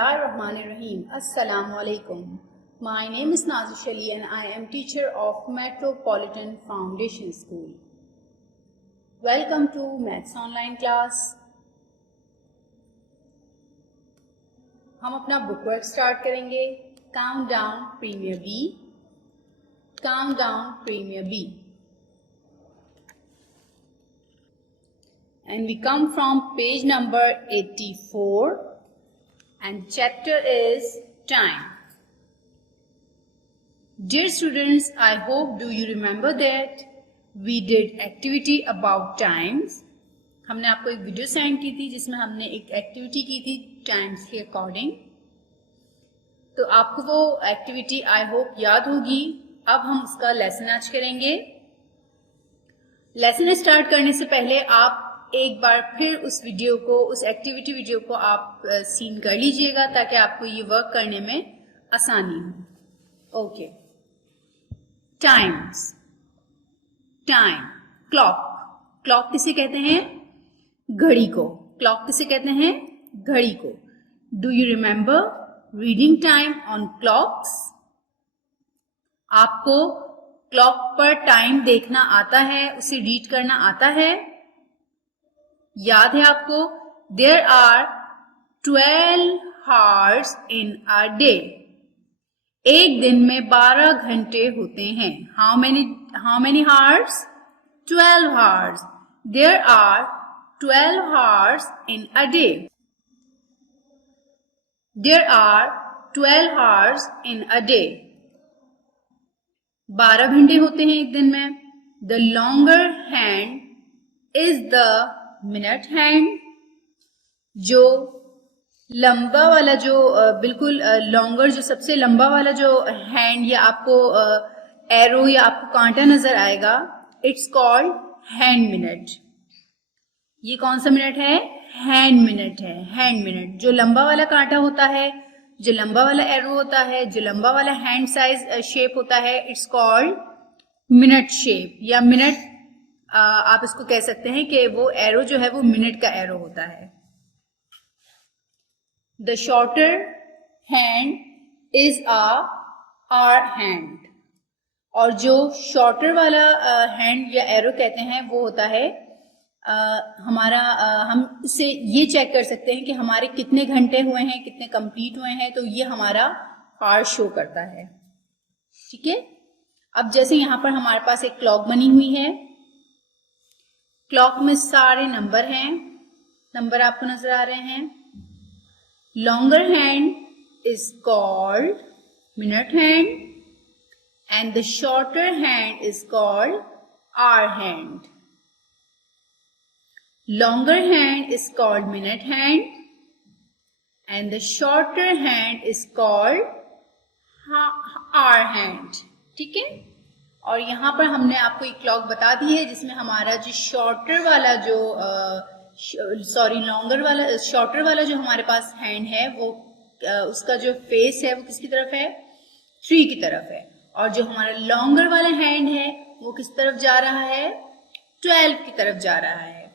Bismillahirrahmanirrahim. Assalamu alaikum. My name is Nazish Ali and I am teacher of Metropolitan Foundation School. Welcome to Maths Online class. हम अपना book work start करेंगे. Countdown Premier B. Countdown Premier B. And we come from page number 84 and chapter is time. Dear students, I hope do you remember that we did activity about times. हमने आपको एक video send की थी जिसमें हमने एक activity की थी टाइम्स के अकॉर्डिंग. तो आपको वो एक्टिविटी आई होप याद होगी. अब हम उसका लेसन आज करेंगे. लेसन स्टार्ट करने से पहले आप एक बार फिर उस वीडियो को, उस एक्टिविटी वीडियो को आप सीन कर लीजिएगा ताकि आपको ये वर्क करने में आसानी हो. Okay. Times. Time. Clock. Clock किसे कहते हैं? घड़ी को. क्लॉक किसे कहते हैं? घड़ी को. Do you remember reading time on clocks? आपको क्लॉक पर टाइम देखना आता है, उसे रीड करना आता है? याद है आपको? There are 12 hours in a day. एक दिन में 12 घंटे होते हैं. How many hours? 12 hours. There are 12 hours in a day. There are 12 hours in a day. 12 घंटे होते हैं एक दिन में. The longer hand is the minute hand. जो लंबा वाला, जो बिल्कुल लॉन्गर, जो सबसे लंबा वाला जो हैंड या आपको एरो या आपको कांटा नजर आएगा, इट्स कॉल्ड हैंड मिनट. ये कौन सा मिनट है? हैंड मिनट है. Hand minute. जो लंबा वाला कांटा होता है, जो लंबा वाला एरो होता है, जो लंबा वाला हैंड साइज शेप होता है, इट्स कॉल्ड मिनट शेप या मिनट. आप इसको कह सकते हैं कि वो एरो जो है वो मिनट का एरो होता है. The shorter hand is hour hand. और जो शॉर्टर वाला हैंड या एरो कहते हैं वो होता है हमारा. हम इससे ये चेक कर सकते हैं कि हमारे कितने घंटे हुए हैं, कितने कंप्लीट हुए हैं. तो ये हमारा हार शो करता है. ठीक है. अब जैसे यहाँ पर हमारे पास एक क्लॉक बनी हुई है. क्लॉक में सारे नंबर हैं. नंबर आपको नजर आ रहे हैं. Longer hand is called minute hand and the shorter hand is called hour hand. Longer hand is called minute hand and the shorter hand is called hour hand. ठीक है. और यहाँ पर हमने आपको एक क्लॉक बता दी है जिसमें हमारा जो शॉर्टर वाला लॉन्गर वाला, शॉर्टर वाला जो हमारे पास हैंड है वो उसका जो फेस है वो किसकी तरफ है? 3 की तरफ है. और जो हमारा लॉन्गर वाला हैंड है वो किस तरफ जा रहा है? 12 की तरफ जा रहा है.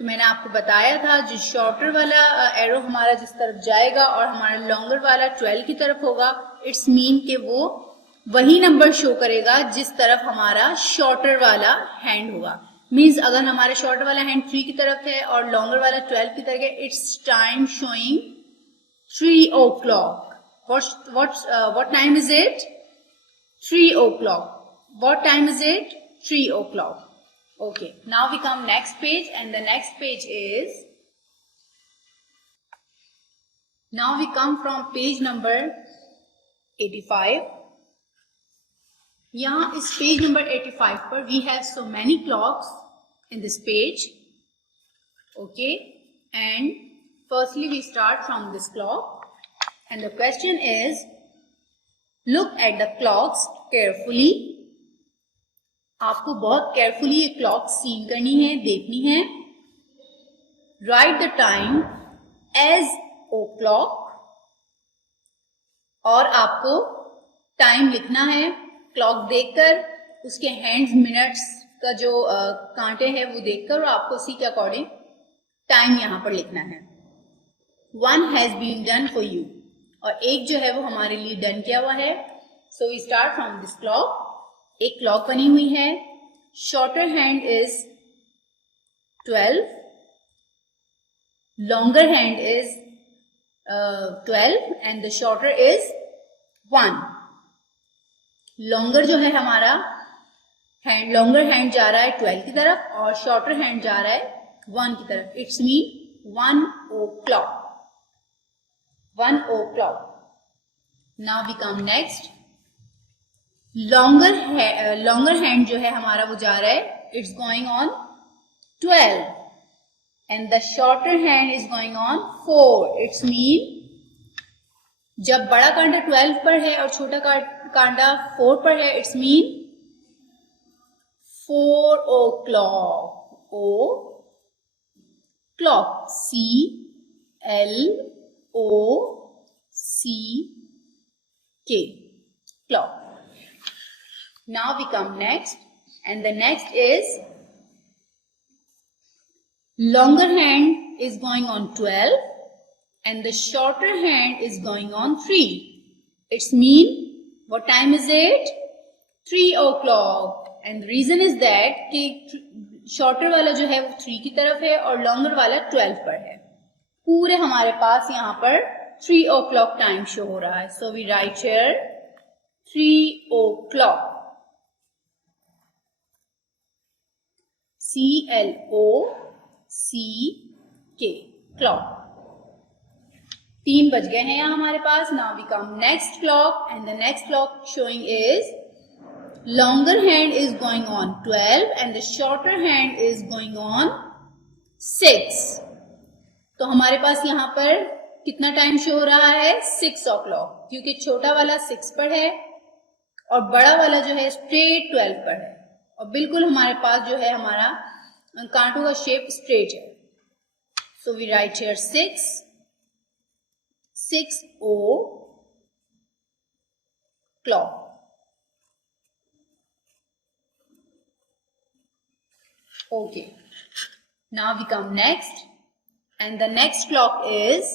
तो मैंने आपको बताया था जो शॉर्टर वाला एरो हमारा जिस तरफ जाएगा और हमारा लॉन्गर वाला 12 की तरफ होगा, इट्स मीन कि वो वही नंबर शो करेगा जिस तरफ हमारा शॉर्टर वाला हैंड होगा. मींस अगर हमारा शॉर्टर वाला हैंड 3 की तरफ है और लॉन्गर वाला 12 की तरफ है, it's time showing 3 o'clock. What time is it? 3 o'clock. What time is it? 3 o'clock. Okay. Now we come next page and the next page is. Now we come from page number 85. यहाँ इस page number 85 पर we have so many clocks in this page. Okay. And firstly we start from this clock and the question is look at the clocks carefully. आपको बहुत carefully ये clock scene करनी है, देखनी है. Write the time as o'clock. और आपको time लिखना है क्लॉक देखकर, उसके हैंड्स मिनट्स का जो कांटे हैं वो देखकर, और आपको उसी के अकॉर्डिंग टाइम यहां पर लिखना है. 1 has been done for you. और एक जो है वो हमारे लिए डन किया हुआ है। So we start from this clock. एक क्लॉक बनी हुई है, shorter hand is 12, longer hand is 12 and the shorter is 1। Longer जो है हमारा हैंड, लॉन्गर हैंड जा रहा है 12 की तरफ और शॉर्टर हैंड जा रहा है 1 की तरफ। It's mean 1 o'clock, 1 o'clock. Now we come next. Longer hand जो है हमारा वो जा रहा है, it's going on 12 and the shorter hand is going on 4. It's mean जब बड़ा कांटा 12 पर है और छोटा कांटा 4 पर है, it's mean 4 o'clock. O clock, CLOCK, clock. Now we come next, and the next is longer hand is going on 12 and the shorter hand is going on 3. It's mean what time is it? 3 o'clock. And the reason is that कि shorter वाला जो है वो 3 की तरफ है और longer वाला 12 पर है। पूरे हमारे पास यहाँ पर 3 o'clock टाइम शो हो रहा है। So we write here 3 o'clock. CLOCK, clock. 3 बज गए हैं यहाँ हमारे पास। Now we come next clock and the next clock showing is longer hand is going on 12 and the shorter hand is going on 6. तो हमारे पास यहाँ पर कितना टाइम शो हो रहा है? 6 o'clock, क्योंकि छोटा वाला 6 पर है और बड़ा वाला जो है स्ट्रेट 12 पर है और बिल्कुल हमारे पास जो है हमारा कांटों का शेप स्ट्रेट है। So we write here 6 o'clock. Okay, now we come next and the next clock is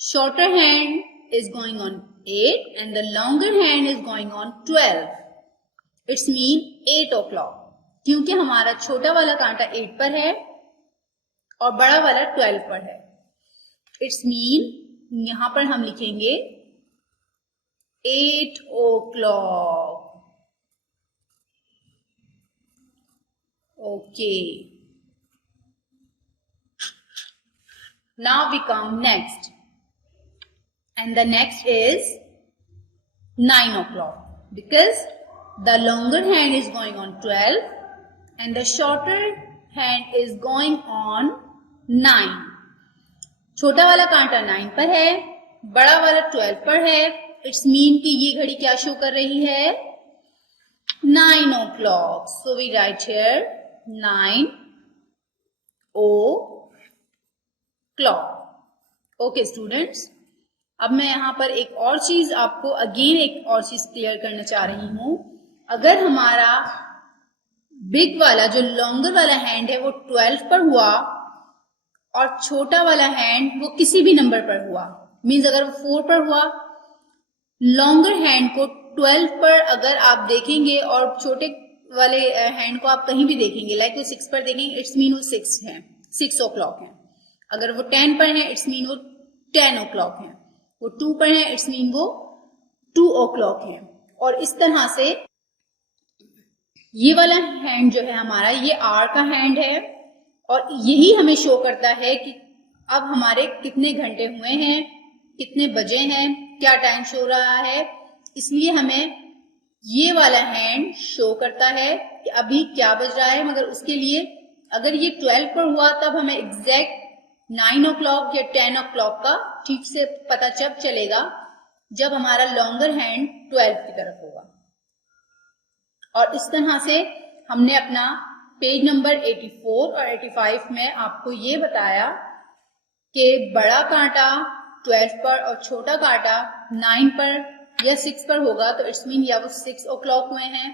shorter hand is going on 8 and the longer hand is going on 12. It's mean 8 o'clock, क्योंकि हमारा छोटा वाला कांटा 8 पर है और बड़ा वाला 12 पर है। It's mean यहां पर हम लिखेंगे 8 o'clock. Okay. Now we come next. And the next is 9 o'clock. Because the longer hand is going on 12 and the shorter hand is going on 9. छोटा वाला कांटा 9 पर है, बड़ा वाला 12 पर है। It's mean कि ये घड़ी क्या शो कर रही है? 9 o'clock. So we write here 9 o'clock. Okay students, अब मैं यहाँ पर एक और चीज आपको अगेन एक और चीज क्लियर करना चाह रही हूँ। अगर हमारा बिग वाला जो लॉन्गर वाला हैंड है वो 12 पर हुआ और छोटा वाला हैंड वो किसी भी नंबर पर हुआ, मीन्स अगर वो 4 पर हुआ, लॉन्गर हैंड को 12 पर अगर आप देखेंगे और छोटे वाले हैंड को आप कहीं भी देखेंगे, लाइक वो 6 पर देखेंगे, इट्स मीन वो 6 है, 6 o'clock है। अगर वो 10 पर है, इट्स मीन वो 10 o'clock है। वो 2 पर है, इट्स मीन वो 2 o'clock है। और इस तरह से ये वाला हैंड जो है हमारा, ये आर का हैंड है और यही हमें शो करता है कि अब हमारे कितने घंटे हुए हैं, कितने बजे हैं, क्या टाइम शो रहा है। इसलिए हमें ये वाला हैंड शो करता है कि अभी क्या बज रहा है। मगर उसके लिए अगर ये 12 पर हुआ तब हमें एग्जैक्ट 9 o'clock या 10 o'clock का ठीक से पता जब चलेगा जब हमारा लॉन्गर हैंड 12 की तरफ होगा। और इस तरह से हमने अपना पेज नंबर 84 और 85 में आपको ये बताया कि बड़ा कांटा 12 पर और छोटा कांटा 9 पर या 6 पर होगा तो इट्स मीन या वो 6 o'clock हुए हैं,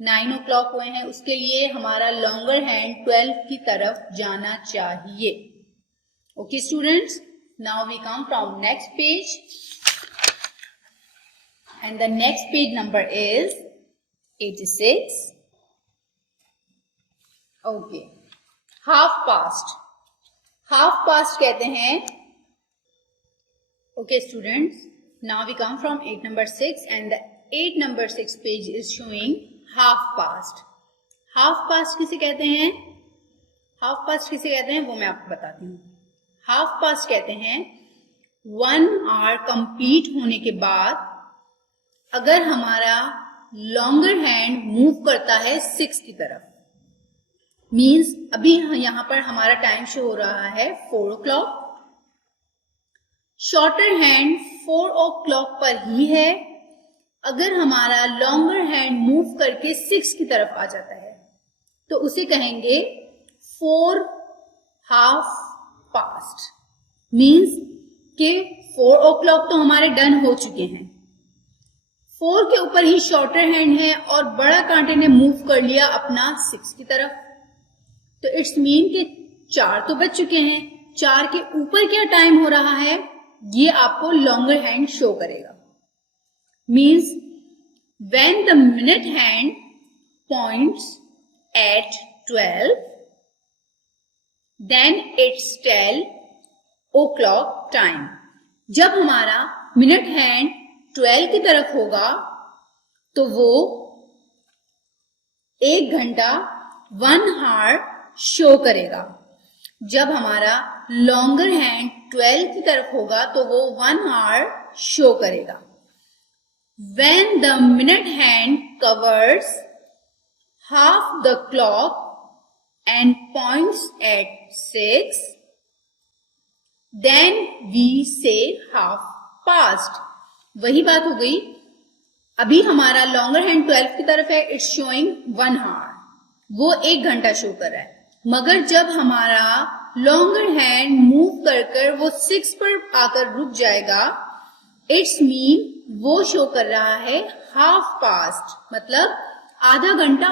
9 o'clock हुए हैं। उसके लिए हमारा लॉन्गर हैंड 12 की तरफ जाना चाहिए। Okay students, Now we come from next page, and the next page number is 86. Okay, half past. Half past कहते हैं. Okay students, now we come from 8 number 6 and the 8 number 6 page is showing half past. Half past किसे कहते हैं? Half past किसे कहते हैं वो मैं आपको बताती हूँ. Half past कहते हैं 1 hour कंप्लीट होने के बाद अगर हमारा लॉन्गर हैंड मूव करता है 6 की तरफ, मीन्स अभी यहाँ पर हमारा टाइम शो हो रहा है 4 o'clock. शॉर्टर हैंड 4 o'clock पर ही है. अगर हमारा लॉन्गर हैंड मूव करके 6 की तरफ आ जाता है तो उसे कहेंगे 4 half past. मीन्स के 4 o'clock तो हमारे डन हो चुके हैं. 4 के ऊपर ही शॉर्टर हैंड है और बड़ा कांटे ने मूव कर लिया अपना 6 की तरफ, तो इट्स मीन कि 4 तो बज चुके हैं. 4 के ऊपर क्या टाइम हो रहा है ये आपको लॉन्गर हैंड शो करेगा. Means when the minute hand points at 12 then it's 12 o'clock time. जब हमारा मिनट हैंड 12 की तरफ होगा तो वो 1 घंटा 1 hour शो करेगा. जब हमारा लॉन्गर हैंड 12 की तरफ होगा तो वो 1 hour शो करेगा. When the minute hand covers half the clock and points at 6, then we say half past. वही बात हो गई. अभी हमारा लॉन्गर हैंड 12 की तरफ है, इट्स शोइंग 1 hour, वो 1 घंटा शो कर रहा है. मगर जब हमारा लॉन्गर हैंड मूव कर वो 6 पर आकर रुक जाएगा, इट्स मीन वो शो कर रहा है हाफ पास्ट, मतलब आधा घंटा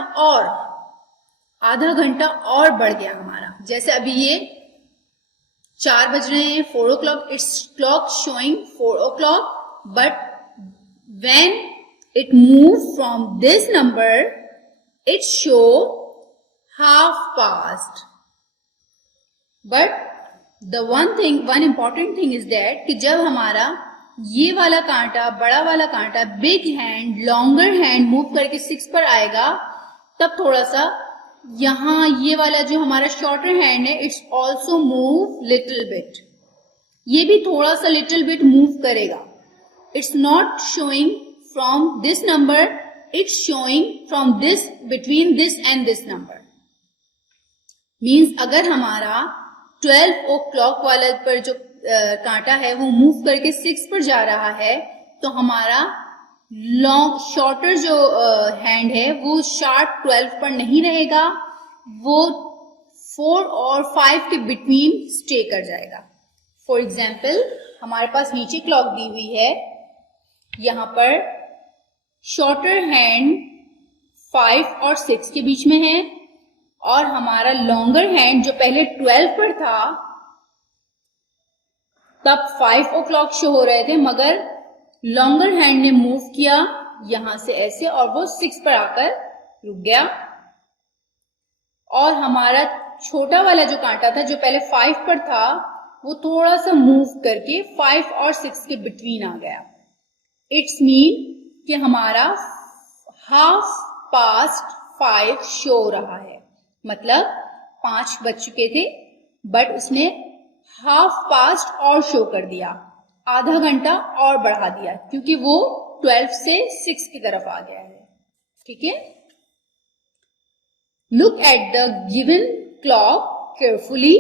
और बढ़ गया हमारा. जैसे अभी ये 4 बज रहे हैं, 4 o'clock, it's clock showing 4 o'clock, but when it move from this number it show half past. But the one important thing is that कि जब हमारा ये वाला कांटा, बड़ा वाला कांटा, big hand, longer hand move करके 6 पर आएगा, तब थोड़ा सा यहाँ ये वाला जो हमारा शॉर्टर हैंड है it's also move little bit. ये भी थोड़ा सा लिटिल बिट मूव करेगा. It's not showing from this number, it's showing from this, between this and this number. Means अगर हमारा 12 o'clock वाला पर जो कांटा है वो मूव करके 6 पर जा रहा है तो हमारा लॉन्ग शॉर्टर जो हैंड है वो शार्प 12 पर नहीं रहेगा, वो 4 और 5 के बिटवीन स्टे कर जाएगा. फॉर एग्जाम्पल हमारे पास नीचे क्लॉक दी हुई है, यहाँ पर शॉर्टर हैंड 5 और 6 के बीच में है और हमारा लॉन्गर हैंड जो पहले 12 पर था तब 5 o'clock शो हो रहे थे, मगर लॉन्गर हैंड ने मूव किया यहां से ऐसे और वो 6 पर आकर रुक गया. और हमारा छोटा वाला जो कांटा था जो पहले 5 पर था वो थोड़ा सा मूव करके 5 और 6 के बिटवीन आ गया. इट्स मीन कि हमारा हाफ पास्ट 5 शो रहा है, मतलब 5 बज चुके थे बट उसने हाफ पास्ट और शो कर दिया, आधा घंटा और बढ़ा दिया क्योंकि वो 12 से 6 की तरफ आ गया है. ठीक है. Look at the given clock carefully.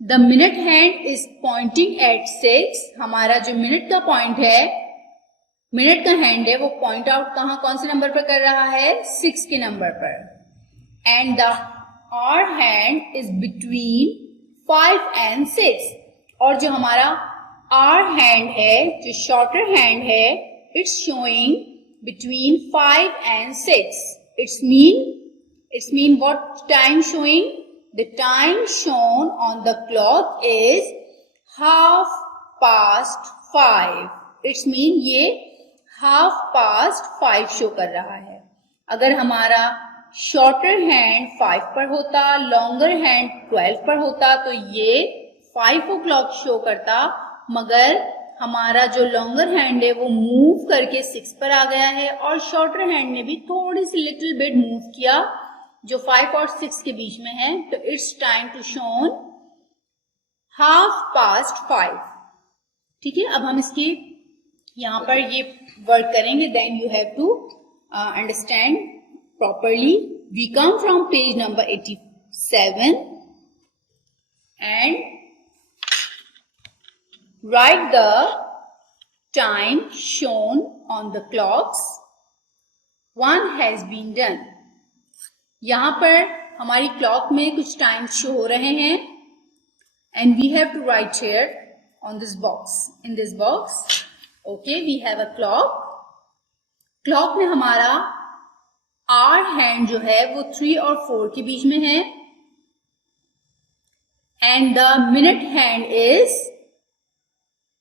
The minute hand is pointing eight 6. हमारा जो मिनट का पॉइंट है, मिनट का हैंड है, वो पॉइंट आउट कहाँ, कौन से नंबर पर कर रहा है, 6 के नंबर पर. And the hour hand is between 5 and 6. और जो हमारा hour hand है, जो shorter hand है, it's showing between 5 and 6. It's mean what time showing? The time shown on the clock is 5:30. It's mean ये 5:30 शो कर रहा है। अगर हमारा शॉर्टर हैंड 5 पर होता, लॉन्गर हैंड 12 पर होता तो ये 5 o'clock शो करता, मगर हमारा जो लॉन्गर हैंड है वो मूव करके 6 पर आ गया है और शॉर्टर हैंड ने भी थोड़ी सी लिटिल बिट मूव किया जो 5 और 6 के बीच में है, तो इट्स टाइम टू शोन 5:30. ठीक है, अब हम इसकी यहाँ पर ये वर्क करेंगे, then you have to understand properly. We come from page number 87 and write the time shown on the clocks. One has been done. यहाँ पर हमारी क्लॉक में कुछ टाइम शो हो रहे हैं and we have to write here on this box. In this box, okay, we have a clock. Clock में हमारा आवर हैंड जो है वो 3 और 4 के बीच में है and the minute hand is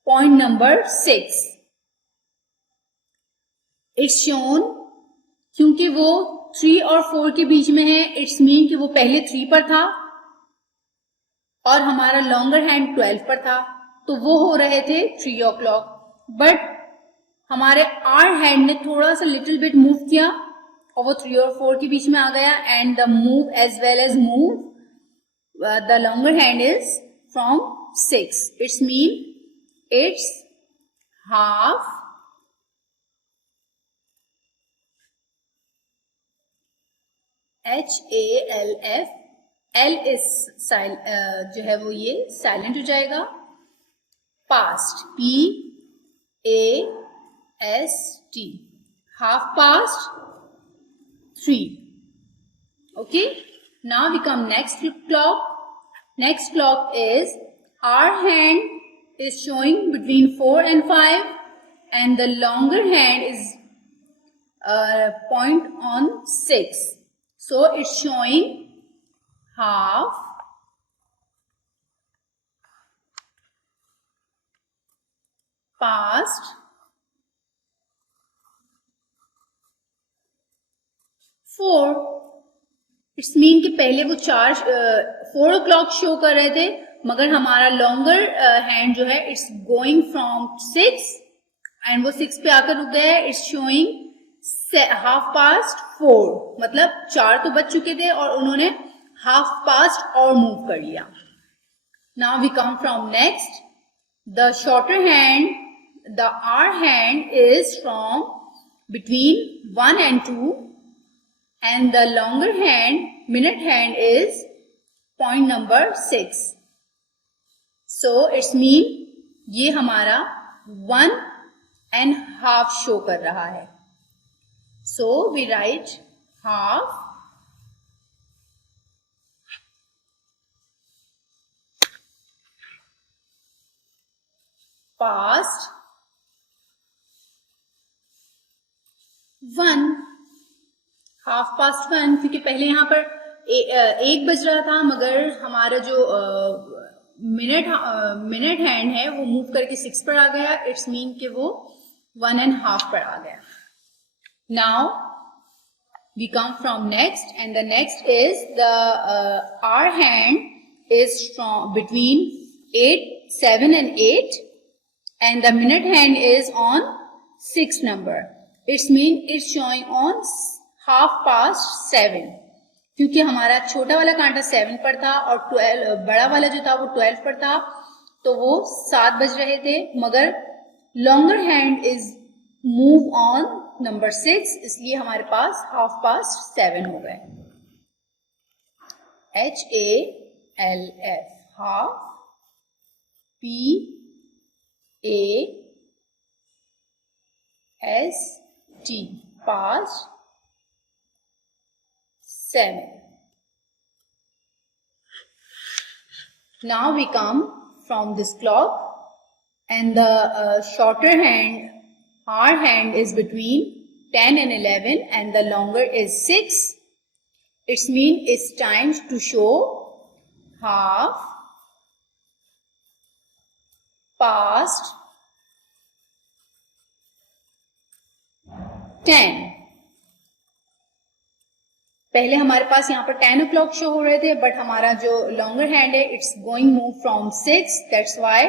point number 6. It's shown, क्योंकि वो 3 और 4 के बीच में है, इट्स मीन कि वो पहले 3 पर था और हमारा लॉन्गर हैंड 12 पर था, तो वो हो रहे थे 3 o'clock. बट हमारे आवर हैंड ने थोड़ा सा लिटिल बिट मूव किया और वो 3 और 4 के बीच में आ गया and the move as well as move the longer hand is from 6. It's mean it's half HALF. L इज जो है वो ये साइलेंट हो जाएगा. Past PAST. Half past 3. Okay, now we come next clock. Next clock is our hand is showing between 4 and 5 and the longer hand is point on 6, so it's showing half past 4. It's mean कि पहले वो 4 o'clock show कर रहे थे, मगर हमारा longer hand जो है इट्स गोइंग फ्रॉम 6 एंड वो 6 पे आकर रुक गया है. इट्स शोइंग 4:30, मतलब 4 तो बज चुके थे और उन्होंने 4:30 और मूव कर लिया. Now we come from next. The shorter hand, the hour hand is from between 1 and 2 and the longer hand, minute hand, is point number 6. So it's mean ये हमारा 1.5 शो कर रहा है. So we write half past 1. 1:30, क्योंकि पहले यहाँ पर 1 बज रहा था, मगर हमारा जो मिनट हैंड है वो मूव करके 6 पर आ गया. इट्स मीन कि वो 1.5 पर आ गया. Now we come from next and the next is the hour hand is from between 7 and 8 and the minute hand is on 6 number. It's mean it's showing on 7:30, क्योंकि हमारा छोटा वाला कांटा 7 पर था और 12 बड़ा वाला जो था वो 12 पर था, तो वो 7 बज रहे थे, मगर longer hand is move on number 6, इसलिए हमारे पास 7:30 हो गए. HALF, half, PAST, past 7. Now we come from this clock and the shorter hand, our hand is between 10 and 11 and the longer is 6. It's mean it's time to show half past 10। पहले हमारे पास यहाँ पर 10 o'clock show हो रहे थे, but हमारा जो longer hand है it's going move from 6, that's why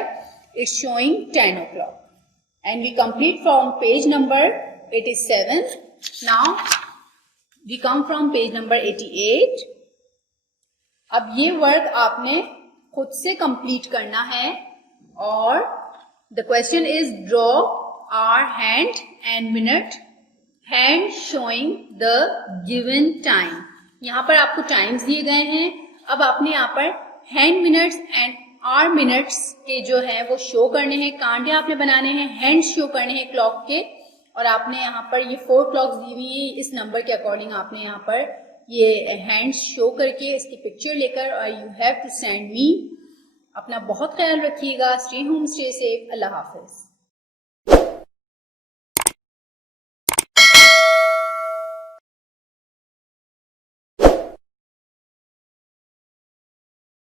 it's showing 10 o'clock। And we complete from page number 87। Now we come from page number 88। अब ये वर्क आपने खुद से कंप्लीट करना है, और the question is draw hour hand and minute, hand showing the given time. यहाँ पर आपको टाइम्स दिए गए हैं। अब आपने यहाँ पर hand minutes and hour minutes के जो है वो शो करने हैं, कांटे आपने बनाने हैं, हैंड शो करने हैं क्लॉक के, और आपने यहाँ पर ये 4 क्लॉक्स दी हुई है, इस नंबर के अकॉर्डिंग आपने यहाँ पर ये हैंड शो करके इसकी पिक्चर लेकर और you have to send me. अपना बहुत ख्याल रखिएगा। Stay home, stay safe. अल्लाह हाफिज।